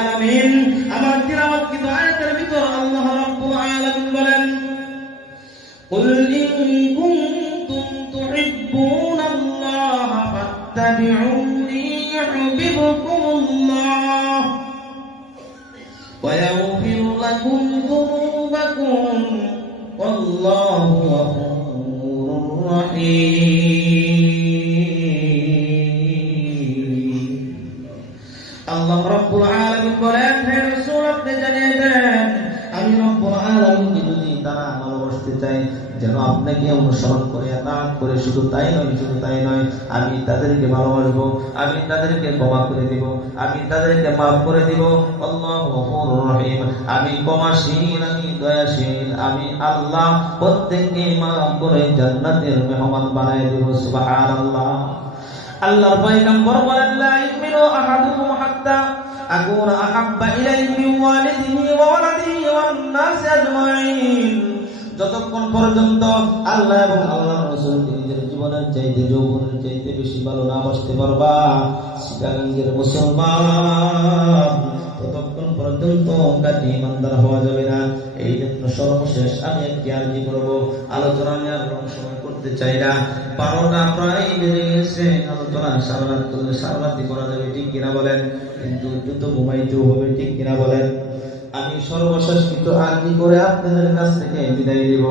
আলামিন আমার তিলাওয়াতকৃত আয়াতের ভিতর আল্লাহ রাব্বুল আলামিন বলেন কুল ইন কুনতুম তুহিব্বুনাল্লাহ ফাত্তাবিউনি ইউহিব্বুকুমুল্লাহ ওয়া ইয়াগফির লাকুম যুনুবাকুম ওয়াল্লাহু গফুরুর রহিম। আল্লাহ রাব্বুল আলামিন বলেন হে রাসূল আপনি জানিয়ে দেন আমি রব্বুল আলামিনকে যদি তারা ভালোবাসতে চায় যেন আপনাকে অনুসরণ করে আতাত করে শুধু তাই নয় আমি তাদেরকে ভালোবাসবো, আমি তাদেরকে ক্ষমা করে দিব, আমি তাদেরকে মাফ করে দিব। আল্লাহু গফুরুর রহিম, আমি ক্ষমাশীল, আমি দয়াশীল, আমি আল্লাহ প্রত্যেককে মাফ করে জান্নাতের মেহমান বানায় দেব। সুবহানাল্লাহ। আল্লাহর পয়গম্বর বলেন লা ইউমিনু আহাদুকুম হাত্তা আকুনা আহাব্বা ইলাইহি মিন ওয়ালিদিহি ওয়া ওয়ালাদিহি ওয়ান নাসি আজমাইন। যতক্ষণ পর্যন্ত আল্লাহ এবং আল্লাহর রাসূলকে নিজের জীবনের চাইতে যৌবনের চাইতে বেশি ভালো না বাসতে পারবা সিটাগাঙ্গের মুসলমান, ততক্ষণ পর্যন্ত কাটি ইমানদার হওয়া যাবে না। এই জন্য সর্বশেষ আমি একটি আরজি করব, আলোচনা আমি আর লং সময় করতে চাই না। 12টা প্রায় বেজে গেছে, আলোচনা সারা রাত করা যাবে ঠিক কিনা বলেন, কিন্তু দ্রুত ঘুমাইতেও হবে ঠিক কিনা বলেন। আমি সর্বশেষ কিছু আরজি করে আপনাদের কাছ থেকে বিদায় দেব।